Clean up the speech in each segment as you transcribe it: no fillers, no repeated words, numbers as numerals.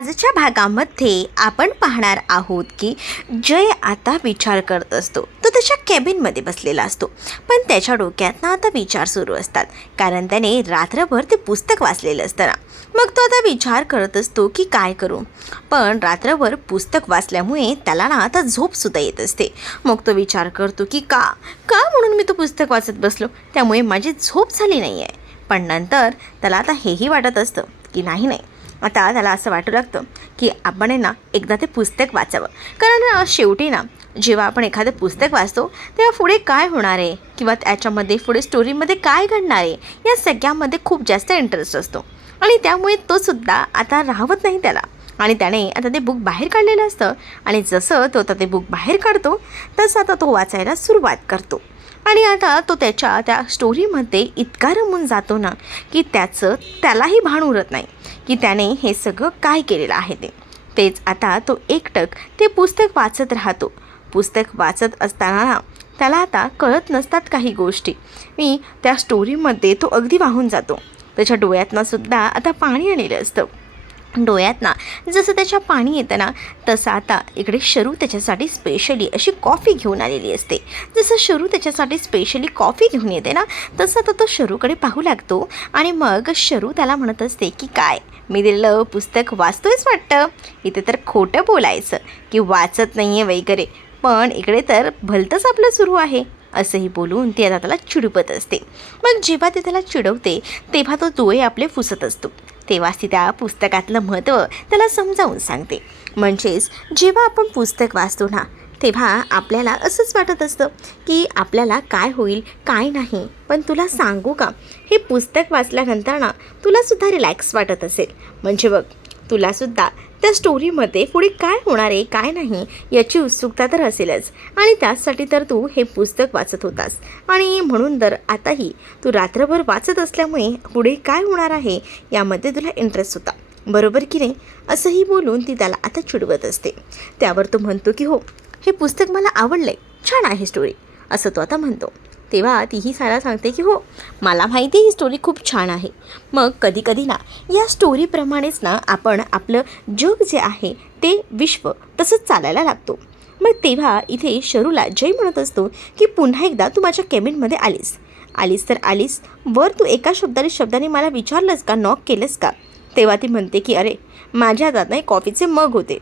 आजच्या भागामध्ये आपण पाहणार आहोत की जय आता विचार करत असतो. तो त्याच्या केबिनमध्ये बसलेला असतो, पण त्याच्या डोक्यात ना आता विचार सुरू असतात, कारण त्याने रात्रभर ते पुस्तक वाचलेलं असतं ना. मग तो आता विचार करत असतो की काय करू, पण रात्रभर पुस्तक वाचल्यामुळे त्याला ना आता झोपसुद्धा येत असते. मग तो विचार करतो की का का म्हणून मी तो पुस्तक वाचत बसलो, त्यामुळे माझी झोप झाली नाही आहे. पण नंतर त्याला आता हेही वाटत असतं की नाही, आता त्याला असं वाटू लागतं की आपण आहे ना एकदा ते पुस्तक वाचावं. कारण शेवटी ना जेव्हा आपण एखादं पुस्तक वाचतो तेव्हा पुढे काय होणार आहे किंवा त्याच्यामध्ये पुढे स्टोरीमध्ये काय घडणार आहे या सगळ्यामध्ये खूप जास्त इंटरेस्ट असतो. आणि त्यामुळे तो सुद्धा आता राहत नाही त्याला, आणि त्याने आता ते बुक बाहेर काढलेलं असतं. आणि जसं तो आता ते बुक बाहेर काढतो तसं आता तो वाचायला सुरुवात करतो. आणि आता तो त्या स्टोरीमध्ये इतका रमून जातो ना की त्यालाही भान उरत नाही की त्याने हे सगळं काय केलेलं आहे तेच आता तो एकटक ते पुस्तक वाचत राहतो. पुस्तक वाचत असताना त्याला आता कळत नसतात काही गोष्टी. मी त्या स्टोरीमध्ये तो अगदी वाहून जातो. त्याच्या डोळ्यातनं सुद्धा आता पाणी आलेलं असतं. डोळ्यात ना जसं त्याच्या पाणी येतं ना तसं आता इकडे शरू त्याच्यासाठी स्पेशली अशी कॉफी घेऊन आलेली असते. जसं शरू त्याच्यासाठी स्पेशली कॉफी घेऊन येते ना तसं आता तो शरूकडे पाहू लागतो. आणि मग शरू त्याला म्हणत असते की काय मी दिलेलं पुस्तक वाचतोयच वाटतं, इथे तर खोटं बोलायचं की वाचत नाही आहे वगैरे, पण इकडे तर भलतंच आपलं सुरू आहे असंही बोलून ती आता त्याला चिडवत असते. मग जेव्हा ती त्याला चिडवते तेव्हा तो डोळे आपले पुसत असतो. तेव्हाच ती त्या पुस्तकातलं महत्त्व त्याला समजावून सांगते. म्हणजेच जेव्हा आपण पुस्तक वाचतो ना तेव्हा आपल्याला असंच वाटत असतं की आपल्याला काय होईल काय नाही. पण तुला सांगू का, हे पुस्तक वाचल्यानंतर ना तुलासुद्धा रिलॅक्स वाटत असेल. म्हणजे बघ, तुलासुद्धा त्या स्टोरीमध्ये पुढे काय होणार आहे काय नाही याची उत्सुकता तर असेलच, आणि त्याचसाठी तर तू हे पुस्तक वाचत होतास. आणि म्हणून तर आताही तू रात्रभर वाचत असल्यामुळे पुढे काय होणार आहे यामध्ये तुला इंटरेस्ट होता, बरोबर की नाही. असंही बोलून ती त्याला आता चिडवत असते. त्यावर तो म्हणतो की हो, हे पुस्तक मला आवडलं आहे, छान आहे स्टोरी, असं तो आता म्हणतो. तेव्हा तीही सारा सांगते की हो, मला माहिती ही स्टोरी खूप छान आहे. मग कधीकधी ना या स्टोरीप्रमाणेच ना आपण आपलं जग जे आहे ते विश्व तसंच चालायला लागतो. मग तेव्हा इथे शरूला जय म्हणत असतो की पुन्हा एकदा तू माझ्या केबिनमध्ये आलीस तर आलीस, वर तू एका शब्दाने मला विचारलंस का, नॉक केलंस का. तेव्हा ती म्हणते की अरे, माझ्या हातात नाही कॉफीचे मग होते,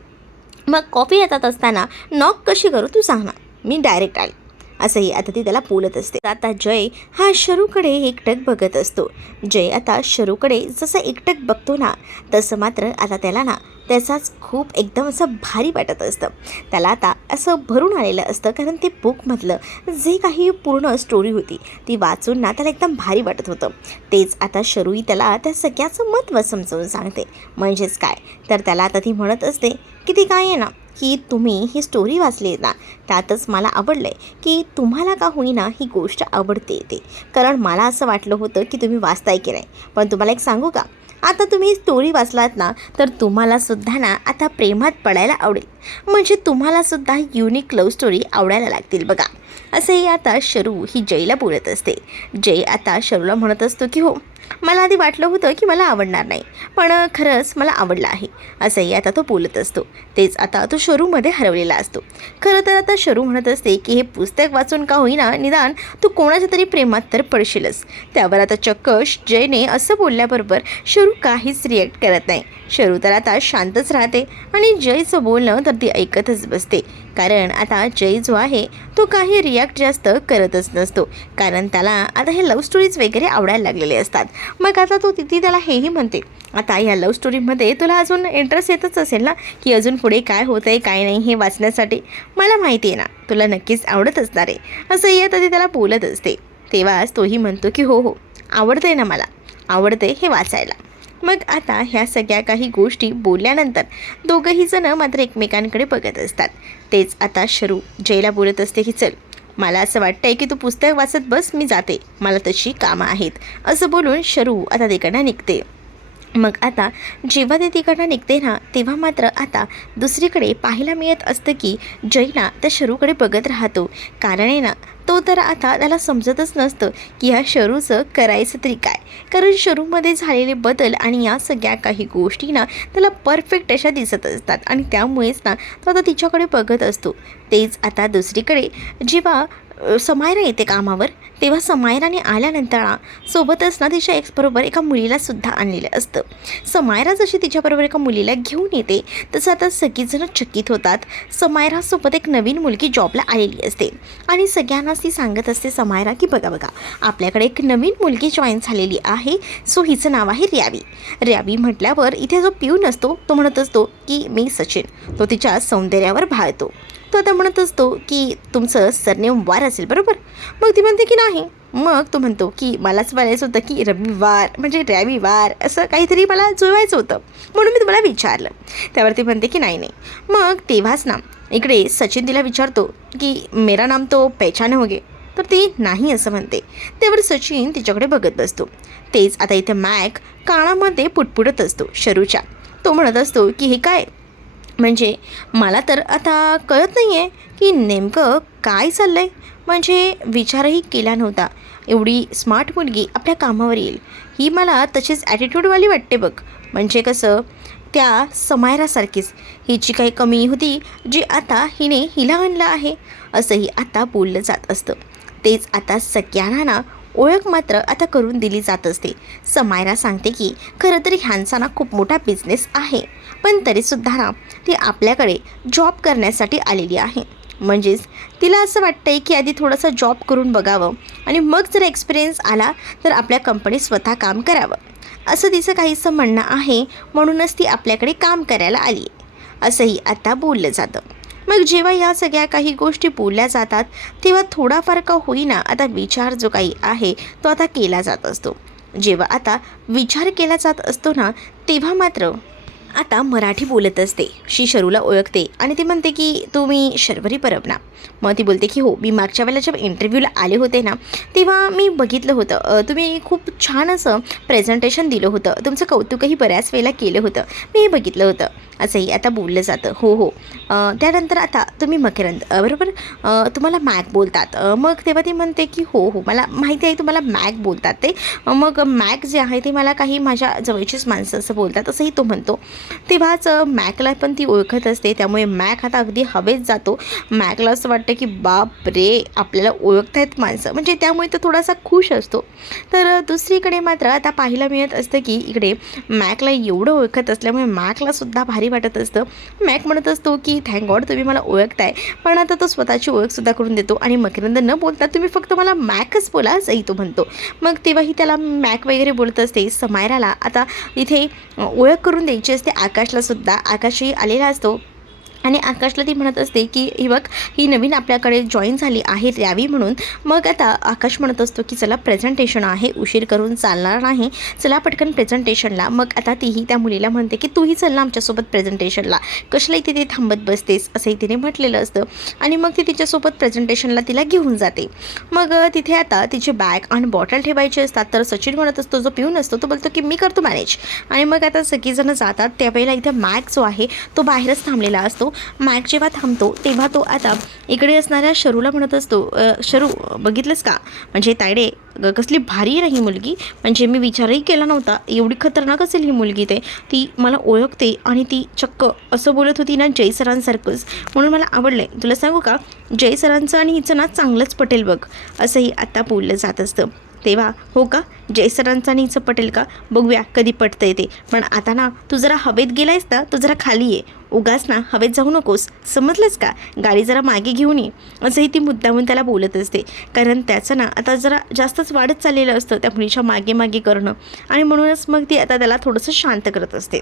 मग कॉफी येतात असताना नॉक कशी करू तू सांग ना, मी डायरेक्ट आले, असंही आता ती त्याला बोलत असते. आता जय हा शरूकडे एकटक बघत असतो. जय आता शरूकडे जसं एकटक बघतो ना तसं मात्र आता त्याला ना त्याचाच खूप एकदम असं भारी वाटत असतं. त्याला आता असं भरून आलेलं असतं, कारण ते बुकमधलं जे काही पूर्ण स्टोरी होती ती वाचून ना त्याला एकदम भारी वाटत होतं. तेच आता शरूही त्याला त्या सगळ्याचं महत्त्व समजावून सांगते. म्हणजेच काय तर त्याला आता ती म्हणत असते की ती काय आहे ना की तुम्ही ही स्टोरी वाचली ना त्यातच मला आवडलं आहे की तुम्हाला का होईना ही गोष्ट आवडते ते. कारण मला असं वाटलं होतं की तुम्ही वाचताय की नाही, पण तुम्हाला एक सांगू का, आता तुम्ही स्टोरी वाचलात ना तर तुम्हालासुद्धा ना आता प्रेमात पडायला आवडेल. म्हणजे तुम्हालासुद्धा युनिक लव्ह स्टोरी आवडायला लागतील बघा. असंही आता शरू ही जयला बोलत असते. जय आता शरूला म्हणत असतो की हो, मला आधी वाटलं होतं की मला आवडणार नाही, पण खरंच मला आवडलं आहे, असंही आता तो बोलत असतो. तेच आता तो शरूमध्ये हरवलेला असतो. खरं तर आता शरू म्हणत असते की हे पुस्तक वाचून का होईना निदान तू कोणाच्या तरी प्रेमात तर पडशीलच. त्यावर आता चक्क जयने असं बोलल्याबरोबर शरू काहीच रिॲक्ट करत नाही. शरू तर आता शांतच राहते आणि जयचं बोलणं तर ती ऐकतच बसते. कारण आता जय जो आहे तो काही रिॲक्ट जास्त करतच नसतो, कारण त्याला आता हे लव्ह स्टोरीज वगैरे आवडायला लागलेले असतात. मग आता तो ती त्याला हेही म्हणते, आता ह्या लव्ह स्टोरीमध्ये तुला अजून इंटरेस्ट येतच असेल ना की अजून पुढे काय होतं आहे काय नाही हे वाचण्यासाठी. मला माहिती आहे ना तुला नक्कीच आवडत असणार आहे, असंही आता ती त्याला बोलत असते. तेव्हाच तोही म्हणतो की हो हो, आवडतं आहे ना, मला आवडतं आहे हे वाचायला. मग आता ह्या सगळ्या काही गोष्टी बोलल्यानंतर दोघंही जण मात्र एकमेकांकडे बघत असतात. तेच आता शरू जयला बोलत असते की चल, मला असं वाटतं आहे की तू पुस्तक वाचत बस, मी जाते, मला तशी कामं आहेत, असं बोलून शरू आता तिकडनं निघते. मग आता जेव्हा ते तिकडनं निघते ना, तेव्हा मात्र आता दुसरीकडे पाहायला मिळत असतं की जय ना त्या शरूकडे बघत राहतो. कारण आहे ना, तो तर आता त्याला समजतच नसतं की ह्या शरूचं करायचं तरी काय. कारण शरूमध्ये झालेले बदल आणि या सगळ्या काही गोष्टी ना त्याला परफेक्ट अशा दिसत असतात आणि त्यामुळेच ना तो आता तिच्याकडे बघत असतो. तेच आता दुसरीकडे जेव्हा समायरा येते कामावर, तेव्हा समायराने आल्यानंतर ना सोबतच ना तिच्या एक्सबरोबर एका मुलीलासुद्धा आणलेलं असतं. समायरा जशी तिच्याबरोबर एका मुलीला घेऊन येते तसं आता सगळीजणं चकित होतात. समायरासोबत एक नवीन मुलगी जॉबला आलेली असते आणि सगळ्यांनाच ती सांगत असते समायरा की बघा बघा, आपल्याकडे एक नवीन मुलगी जॉईन झालेली आहे. सो हिचं नाव आहे रॅवी. रॅवी म्हटल्यावर इथे जो पिऊन असतो तो म्हणत असतो की मी सचिन. तो तिच्या सौंदर्यावर भाळतो. तो आता म्हणत असतो की तुमचं सरनेम वार असेल बरोबर. मग ती म्हणते की नाही. मग तो म्हणतो की मलाच म्हणायचं होतं की रविवार म्हणजे रविवार असं काहीतरी मला जुळवायचं होतं, म्हणून मी तुम्हाला विचारलं. त्यावरती म्हणते की नाही नाही. मग तेव्हाच ना इकडे सचिन तिला विचारतो की मेरा नाम तो पहचान होगे. तर ती नाही असं म्हणते. त्यावर सचिन तिच्याकडे बघत बसतो. तेच आता इथे मॅक कानामध्ये पुटपुटत असतो शरूच्या. तो म्हणत असतो की हे काय, म्हणजे मला तर आता कळत नाही आहे की नेमकं काय चाललं आहे. म्हणजे विचारही केला नव्हता एवढी स्मार्ट मुलगी आपल्या कामावर येईल. ही मला तशीच ॲटिट्यूडवाली वाटते बघ. म्हणजे कसं, त्या समायरासारखीच हिची काही कमी होती जी आता हिने हिला आणलं आहे, असंही आता बोललं जात असतं. तेच आता सगळ्यांना ना ओळख मात्र आता करून दिली जात असते. समायरा सांगते की खरं तरी ह्यांचा ना खूप मोठा बिझनेस आहे, पण तरीसुद्धा ना ती आपल्याकडे जॉब करण्यासाठी आलेली आहे. म्हणजेच तिला असं वाटतं आहे की आधी थोडंसं जॉब करून बघावं आणि मग जर एक्सपिरियन्स आला तर आपल्या कंपनीत स्वतः काम करावं, असं तिचं काहीसं म्हणणं आहे. म्हणूनच ती आपल्याकडे काम करायला आली आहे, असंही आता बोललं जातं. मग जेव्हा या सगळ्या काही गोष्टी बोलल्या जातात तेव्हा थोडाफार का होईना आता विचार जो काही आहे तो आता केला जात असतो. जेव्हा आता विचार केला जात असतो ना, तेव्हा मात्र आता मराठी बोलत असते. शी शरूला ओळखते आणि ती म्हणते की तुम्ही शर्वरी परब ना. मग ती बोलते की हो, मी मागच्या वेळेला जेव्हा इंटरव्ह्यूला आले होते ना तेव्हा मी बघितलं होतं, तुम्ही खूप छान असं प्रेझेंटेशन दिलं होतं, तुमचं कौतुकही बऱ्याच वेळेला केलं होतं, मी हे बघितलं होतं, असंही आता बोललं जातं. हो हो. त्यानंतर आता तुम्ही मकरंद बरोबर, तुम्हाला मॅक बोलतात. मग तेव्हा ती म्हणते की हो हो, मला माहिती आहे तुम्हाला मॅक बोलतात ते. मग मॅक जे आहे ते मला काही माझ्या जवळचीच माणसं असं बोलतात, असंही तो म्हणतो. तेव्हाच मॅकला पण ती ओळखत असते. त्यामुळे मॅक आता अगदी हवेत जातो. मॅकला असं वाटतं की बाप रे, आपल्याला ओळखतायत माणसं, म्हणजे त्यामुळे तो थोडासा खुश असतो. तर दुसरीकडे मात्र आता पाहायला मिळत असतं की इकडे मॅकला एवढं ओळखत असल्यामुळे मॅकलासुद्धा भारी वाटत असतं. मॅक म्हणत असतो की थँक गॉड तुम्ही मला ओळखताय. पण आता तो स्वतःची ओळखसुद्धा करून देतो आणि मकरंद न बोलता तुम्ही फक्त मला मॅकच बोला, असंही तो म्हणतो. मग तेव्हाही त्याला मॅक वगैरे बोलत असते. समायराला आता इथे ओळख करून द्यायची असते आकाशलासुद्धा. आकाशही आलेला असतो आणि आकाशला ती म्हणत असते की ही बघ, ही नवीन आपल्याकडे जॉईन झाली आहे रॅवी म्हणून. मग आता आकाश म्हणत असतो की चला प्रेझेंटेशन आहे, उशीर करून चालणार नाही, चला पटकन प्रेझेंटेशनला. मग आता तीही त्या मुलीला म्हणते की तूही चल ना आमच्यासोबत प्रेझेंटेशनला, कशालाही तिथे थांबत बसतेस, असंही तिने म्हटलेलं असतं. आणि मग ती तिच्यासोबत प्रेझेंटेशनला तिला घेऊन जाते. मग तिथे आता तिचे बॅग आणि बॉटल ठेवायचे असतात. तर सचिन म्हणत असतो, जो पिऊन असतो तो बोलतो की मी करतो मॅनेज. आणि मग आता सगळीजणं जातात. त्यावेळेला इथे मॅक जो आहे तो बाहेरच थांबलेला असतो. मॅक जेव्हा थांबतो तेव्हा तो आता इकडे असणाऱ्या शरूला म्हणत असतो, शरू बघितलंस का, म्हणजे तायडे कसली भारी आहे ही मुलगी, म्हणजे मी विचारही केला नव्हता एवढी खतरनाक असेल ही मुलगी. ती मला ओळखते आणि ती चक्क असं बोलत होती ना जय सरांसारखंच, म्हणून मला आवडलं आहे. तुला सांगू का, जय सरांचं आणि हिचं ना चांगलंच पटेल बघ, असंही आता बोललं जात असतं. तेव्हा हो का, जय सरांचा आणि हिचं पटेल का, बघूया कधी पटतं येते. पण आता ना तू जरा हवेत गेलायस ना, तू जरा खाली ये, उगाच ना हवेत जाऊ नकोस, समजलंस का, गाडी जरा मागे घेऊन ये, असंही ती मुद्दामून त्याला बोलत असते. कारण त्याचं ना आता जरा जास्तच वाढत चाललेलं असतं त्या मुलीच्या मागे मागे करणं, आणि म्हणूनच मग ती आता त्याला थोडंसं शांत करत असते.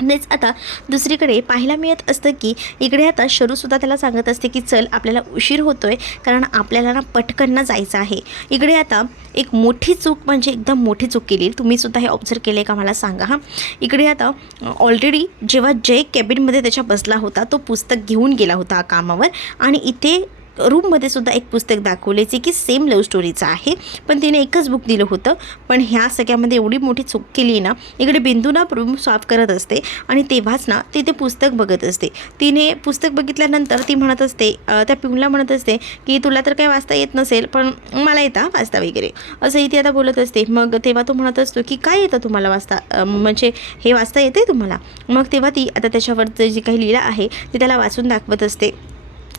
तेच आता दुसरीकडे पाहायला मिळत असतं की इकडे आता शरूसुद्धा त्याला सांगत असते की चल आपल्याला उशीर होतो आहे, कारण आपल्याला ना पटकन जायचं आहे. इकडे आता एक मोठी चूक, म्हणजे एकदम मोठी चूक केली, तुम्हीसुद्धा हे ऑब्झर्व केले का मला सांगा हां. इकडे आता ऑलरेडी जेव्हा जय कॅबिनमध्ये त्याच्या बसला होता, तो पुस्तक घेऊन गेला होता कामावर, आणि इथे रूममध्ये सुद्धा एक पुस्तक दाखवले जे की सेम लव्ह स्टोरीचं आहे, पण तिने एकच बुक दिलं होतं. पण ह्या सगळ्यामध्ये एवढी मोठी चूक केली आहे ना, इकडे बिंदू ना रूम साफ करत असते आणि तेव्हाच ना ती ते पुस्तक बघत असते. तिने पुस्तक बघितल्यानंतर ती म्हणत असते, त्या पिऊनला म्हणत असते की तुला तर काही वाचता येत नसेल पण मला येतं वाचता वगैरे, असंही ती आता बोलत असते. मग तेव्हा तो म्हणत असतो की काय येतं तुम्हाला वाचता, म्हणजे हे वाचता येते तुम्हाला. मग तेव्हा ती आता त्याच्यावरचं जे काही लिहिलं आहे ते त्याला वाचून दाखवत असते.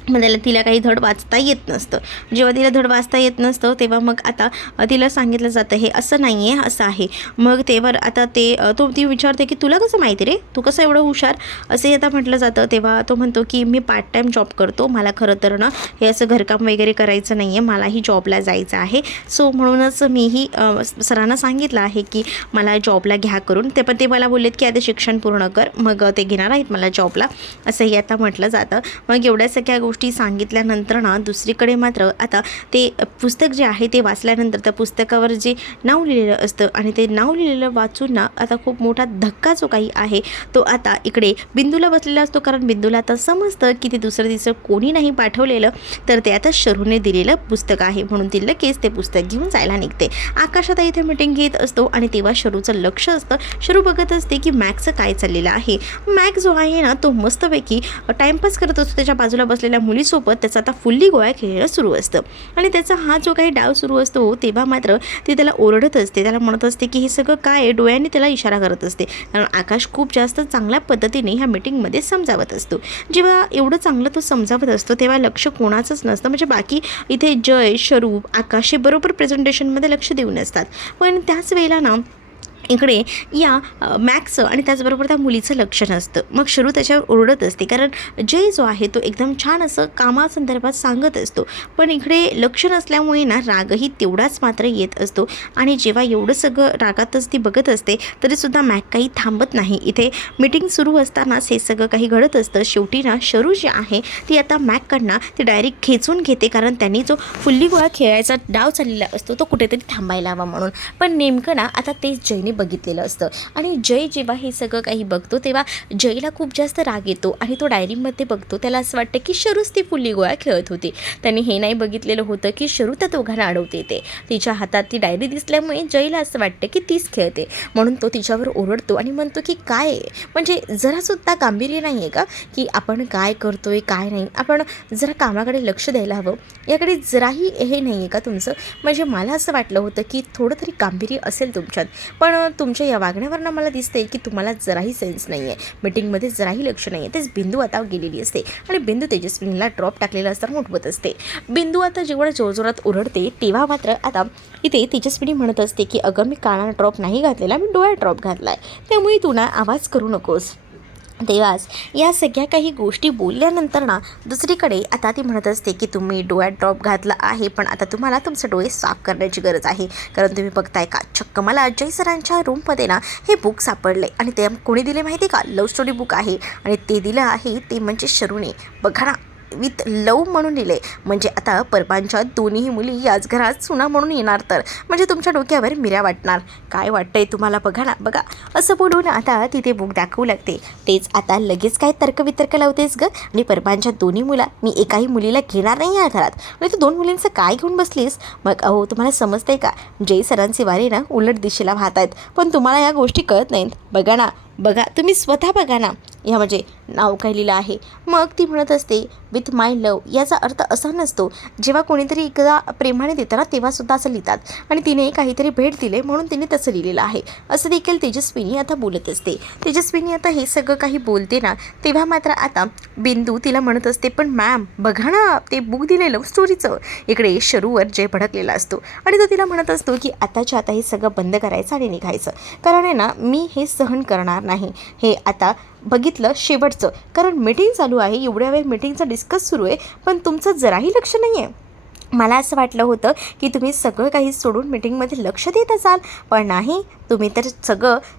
मग तिला काही धड वाचता येत नसतं. जेव्हा तिला धड वाचता येत नसतं तेव्हा मग आता तिला सांगितलं जातं हे असं नाही आहे, असं आहे. मग तेव्हा आता ती विचारते की तुला कसं माहिती रे, तू कसं एवढं हुशार, असंही आता म्हटलं जातं. तेव्हा तो म्हणतो की मी पार्ट टाईम जॉब करतो, मला खरं तर ना हे असं घरकाम वगैरे करायचं नाही आहे, मलाही जॉबला जायचं आहे. सो म्हणूनच मीही सरांना सांगितलं आहे की मला जॉबला घ्या करून. पण ते मला बोललेत की आता शिक्षण पूर्ण कर, मग ते घेणार आहेत मला जॉबला, असंही आता म्हटलं जातं. मग एवढ्या सगळ्या गोष्टी सांगितल्यानंतर ना दुसरीकडे मात्र आता ते पुस्तक जे आहे ते वाचल्यानंतर त्या पुस्तकावर जे नाव लिहिलेलं असतं आणि ते नाव लिहिलेलं वाचून ना आता खूप मोठा धक्का जो काही आहे तो आता इकडे बिंदूला बसलेला असतो. कारण बिंदूला आता समजतं की ते दुसरं तिसरं कोणी नाही पाठवलेलं, तर ते आता शरूने दिलेलं पुस्तक आहे. म्हणून ती लगेच ते पुस्तक घेऊन जायला निघते. आकाश आता इथे मीटिंग घेत असतो आणि तेव्हा शरूचं लक्ष असतं. शरू बघत असते की मॅक्सचं काय चाललेलं आहे. मॅक्स जो आहे ना तो मस्तपैकी टाईमपास करत असतो त्याच्या बाजूला बसलेल्या मुलीसोबत. त्याचा आता फुल्ली गोळ्या खेळणं सुरू असतं आणि त्याचा हा जो काही डाव सुरू असतो तेव्हा मात्र ती त्याला ओरडत असते. त्याला म्हणत असते की हे सगळं काय आहे, डोळ्यांनी त्याला इशारा करत असते. कारण आकाश खूप जास्त चांगल्या पद्धतीने ह्या मीटिंगमध्ये समजावत असतो. जेव्हा एवढं चांगलं तो समजावत असतो तेव्हा लक्ष कोणाचंच नसतं. म्हणजे बाकी इथे जय, शरू, आकाश हे बरोबर प्रेझेंटेशनमध्ये लक्ष देऊन असतात. पण त्याच वेळेला ना इकडे या मॅक्सचं आणि त्याचबरोबर त्या मुलीचं लक्ष नसतं. मग शरू त्याच्यावर ओरडत असते कारण जय जो आहे तो एकदम छान असं कामासंदर्भात सांगत असतो. पण इकडे लक्ष नसल्यामुळे ना रागही तेवढाच मात्र येत असतो. आणि जेव्हा एवढं सगळं रागातच ती बघत असते तरीसुद्धा मॅक काही थांबत नाही. इथे मीटिंग सुरू असतानाच हे सगळं काही घडत असतं. शेवटी ना शरू जी आहे ती आता मॅककडनं ती डायरेक्ट खेचून घेते कारण त्यांनी जो फुल्ली गोळा खेळायचा डाव चाललेला असतो तो कुठेतरी थांबायला हवा म्हणून. पण नेमकं ना आता ते जयने बघितलेलं असतं आणि जय जेव्हा हे सगळं काही बघतो तेव्हा जयला खूप जास्त राग येतो आणि तो डायरीमध्ये बघतो. त्याला असं वाटतं की शरूच ती फुल्ली गोळा खेळत होती. त्यांनी हे नाही बघितलेलं होतं की शरू त्या दोघांना अडवते. ते तिच्या हातात ती डायरी दिसल्यामुळे जयला असं वाटतं की तीच खेळते. म्हणून तो तिच्यावर ओरडतो आणि म्हणतो की काय आहे, म्हणजे जरासुद्धा गांभीर्य नाही आहे का की आपण काय करतोय काय नाही, आपण जरा कामाकडे लक्ष द्यायला हवं, याकडे जराही हे नाही आहे का तुमचं. म्हणजे मला असं वाटलं होतं की थोडं तरी गांभीर्य असेल तुमच्यात, पण तुमच्या या वागण्यावरनं मला दिसते की तुम्हाला जराही सेन्स नाही आहे, मीटिंगमध्ये जराही लक्ष नाही आहे. तेच बिंदू आता गेलेली असते आणि बिंदू तेजस्विनीला ड्रॉप टाकलेला असताना उठवत असते. बिंदू आता जेवढं जोरजोरात ओरडते तेव्हा मात्र आता इथे तेजस्विनी म्हणत असते की अगं मी कानाला ड्रॉप नाही घातलेला, मी डोळ्यात ड्रॉप घातला आहे, त्यामुळे तू ना आवाज करू नकोस. तेव्हाच या सगळ्या काही गोष्टी बोलल्यानंतर ना दुसरीकडे आता ती म्हणत असते की तुम्ही डोळ्यात ड्रॉप घातला आहे पण आता तुम्हाला तुमचे डोळे साफ करण्याची गरज आहे. कारण तुम्ही बघताय का चक्क मला अजय सरांच्या रूममध्ये ना हे बुक सापडले आणि ते कोणी दिले माहिती का, लव्ह स्टोरी बुक आहे आणि ते दिलं आहे ते म्हणजे शरूने. बघा ना विथ लव म्हणून लिहिले, म्हणजे आता परपांच्या दोन्ही मुली याच घरात सुना म्हणून येणार, तर म्हणजे तुमच्या डोक्यावर मिऱ्या वाटणार. काय वाटतंय तुम्हाला, बघा ना बघा, असं बोलून आता तिथे बुक दाखवू लागते. तेच आता लगेच काय तर्कवितर्क लावतेस ग, आणि परपांच्या दोन्ही मुला मी एकाही मुलीला घेणार नाही या घरात, म्हणजे तू दोन मुलींचं काय घेऊन बसलीस. मग अहो तुम्हाला समजतंय का, जय सरांचे वारे ना उलट दिशेला वाहत आहेत, पण तुम्हाला या गोष्टी कळत नाहीत. बघा ना बघा, तुम्ही स्वतः बघा ना, या म्हणजे नाव काय लिहिलं आहे. मग ती म्हणत असते विथ माय लव, याचा अर्थ असा नसतो जेव्हा कोणीतरी एकदा प्रेमाने देतं ना तेव्हासुद्धा असं लिहितात, आणि तिने काहीतरी भेट दिले म्हणून तिने तसं लिहिलेलं आहे, असं देखील तेजस्विनी आता बोलत असते. तेजस्विनी आता हे सगळं काही बोलते ना तेव्हा मात्र आता बिंदू तिला म्हणत असते पण मॅम बघा ना ते बुक दिले लव्ह स्टोरीचं. इकडे शरूवर जय भडकलेला असतो आणि तो तिला म्हणत असतो की आताच्या आता हे सगळं बंद करायचं आणि निघायचं, कारण आहे ना मी हे सहन करणार नाही. हे आता बघितलं शेवटचं, कारण मीटिंग चालू आहे, एवढ्या वेळ मीटिंगचा डिस्कस सुरू आहे पण तुमचं जराही लक्ष नाही आहे. मला असं वाटलं होतं की तुम्ही सगळं काही सोडून मीटिंगमध्ये लक्ष देत असाल, पण नाही, तुम्ही तर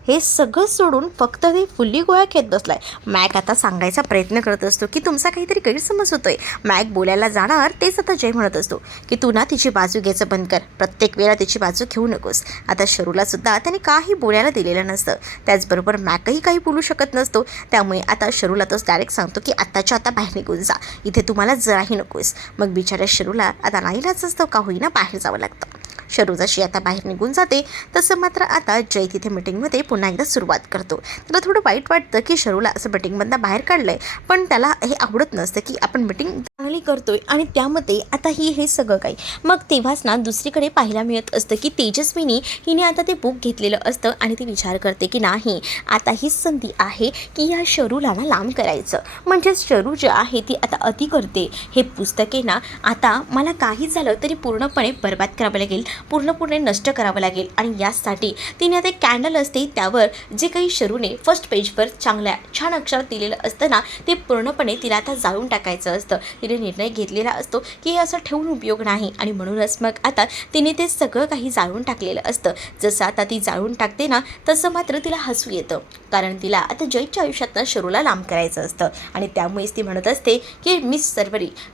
हे सगळं सोडून फक्त ते फुल्ली गोळ्या खेत बसलाय. मॅक आता सांगायचा प्रयत्न करत असतो की तुमचा काहीतरी गैरसमज होतोय. मॅक बोलायला जाणार तेच आता जय म्हणत असतो की तू ना तिची बाजू घ्यायचं बंद कर, प्रत्येक वेळा तिची बाजू घेऊ नकोस. आता शरूलासुद्धा त्याने काही बोलायला दिलेलं नसतं. त्याचबरोबर मॅकही काही बोलू शकत नसतो. त्यामुळे आता शरूला तोच डायरेक्ट सांगतो की आत्ताच्या आता बाहेर निघून जा, इथे तुम्हाला जराही नकोस. मग बिचाऱ्या शरूला आता नाईलाज असतं का होईना बाहेर जावं लागतं. शरू जशी आता बाहेर निघून जाते तसं मात्र आता जय तिथे मीटिंगमध्ये पुन्हा एकदा सुरुवात करतो. त्याला थोडं वाईट वाटतं की शरूला असं मीटिंगमधनं बाहेर काढलं आहे, पण त्याला हे आवडत नसतं की आपण मीटिंग चांगली करतोय आणि त्यामध्ये आता हे सगळं काही. मग तेव्हाच ना दुसरीकडे पाहायला मिळत असतं की तेजस्विनी हिने आता ते बुक घेतलेलं असतं आणि ती विचार करते की नाही, आता हीच संधी आहे की या शरूला ना लांब करायचं. म्हणजेच शरू जे आहे ती आता अति करते. हे पुस्तके ना आता मला काही झालं तरी पूर्णपणे बरबाद करावं लागेल, पूर्णपणे नष्ट करावं लागेल. आणि यासाठी तिने आता एक कॅन्डल असते, त्यावर जे काही शरूने फर्स्ट पेजवर चांगल्या छान अक्षरात दिलेलं असतं ना, ते पूर्णपणे तिला आता जाळून टाकायचं असतं. तिने निर्णय घेतलेला असतो की हे असं ठेवून उपयोग नाही आणि म्हणूनच मग आता तिने ते सगळं काही जाळून टाकलेलं असतं. जसं आता ती जाळून टाकते ना तसं मात्र तिला हसू येतं, कारण तिला आता जयच्या आयुष्यातनं शरूला लांब करायचं असतं. आणि त्यामुळेच ती म्हणत असते की मिस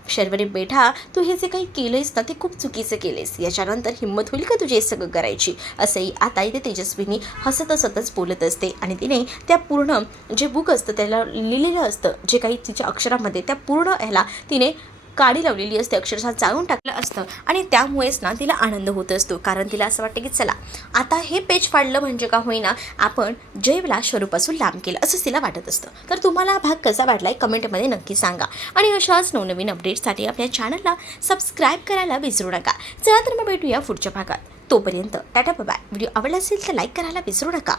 शर्वरी बेटा, तू हे जे काही केलंयस ना ते खूप चुकीचं केलंयस, याच्यानंतर हिंमत होईल का तुझे हे सगळं करायची. असंही आता इथे तेजस्विनी हसतच बोलत असते. आणि तिने त्या पूर्ण जे बुक असतं त्याला लिहिलेलं असतं, जे काही तिच्या अक्षरामध्ये त्या पूर्ण ह्याला तिने काडी लावलेली असते, अक्षरशः जाळून टाकलं असतं. आणि त्यामुळेच ना तिला आनंद होत असतो, कारण तिला असं वाटतं की चला आता हे पेज फाडलं म्हणजे का होईना आपण जयला शरूपासून लांब केलं, असंच तिला वाटत असतं. तर तुम्हाला हा भाग कसा वाटलाय कमेंटमध्ये नक्की सांगा. आणि अशाच नवनवीन अपडेट्ससाठी आपल्या चॅनलला सबस्क्राईब करायला विसरू नका. चला तर मग भेटूया पुढच्या भागात. तोपर्यंत टाटा बाय. व्हिडिओ आवडला असेल तर लाईक करायला विसरू नका.